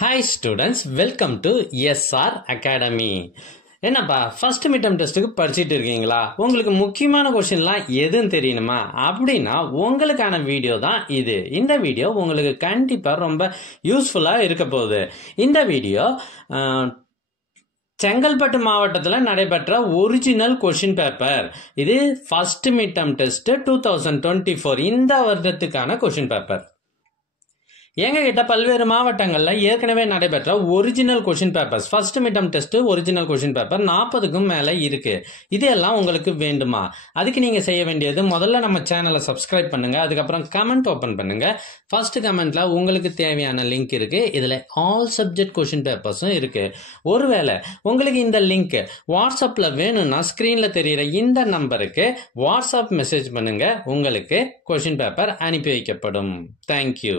Hi students, welcome to SR Academy. என்னப்பா first midterm டெஸ்ட்டுக்கு படிச்சுட்டு இருக்கீங்களா? உங்களுக்கு முக்கியமான கொஸ்டின்லாம் எதுன்னு தெரியணுமா? அப்படின்னா உங்களுக்கான வீடியோ தான் இது. இந்த வீடியோ உங்களுக்கு கண்டிப்பாக ரொம்ப யூஸ்ஃபுல்லாக இருக்க போகுது. இந்த வீடியோ செங்கல்பட்டு மாவட்டத்தில் நடைபெற்ற ஒரிஜினல் கொஸ்டின் பேப்பர். இது ஃபர்ஸ்ட் மிட்டம் டெஸ்ட் 2024 இந்த வருடத்துக்கான கொஸ்டின் பேப்பர். எங்ககிட்ட பல்வேறு மாவட்டங்களில் ஏற்கனவே நடைபெற்ற original question papers first midterm test original question paper 40க்கும் மேலே இருக்கு. இதெல்லாம் உங்களுக்கு வேண்டுமா? அதுக்கு நீங்க செய்ய வேண்டியது முதல்ல நம்ம சேனலை சப்ஸ்கிரைப் பண்ணுங்க. அதுக்கப்புறம் கமெண்ட் ஓபன் பண்ணுங்க. ஃபர்ஸ்ட் கமெண்ட்ல உங்களுக்கு தேவையான லிங்க் இருக்கு. இதுல ஆல் சப்ஜெக்ட் கொஸ்டின் பேப்பர்ஸும் இருக்கு. ஒருவேளை உங்களுக்கு இந்த லிங்க் வாட்ஸ்அப்ல வேணும்னா ஸ்கிரீன்ல தெரியுற இந்த நம்பருக்கு வாட்ஸ்அப் மெசேஜ் பண்ணுங்க. உங்களுக்கு கொஸ்டின் பேப்பர் அனுப்பி வைக்கப்படும். தேங்க்யூ.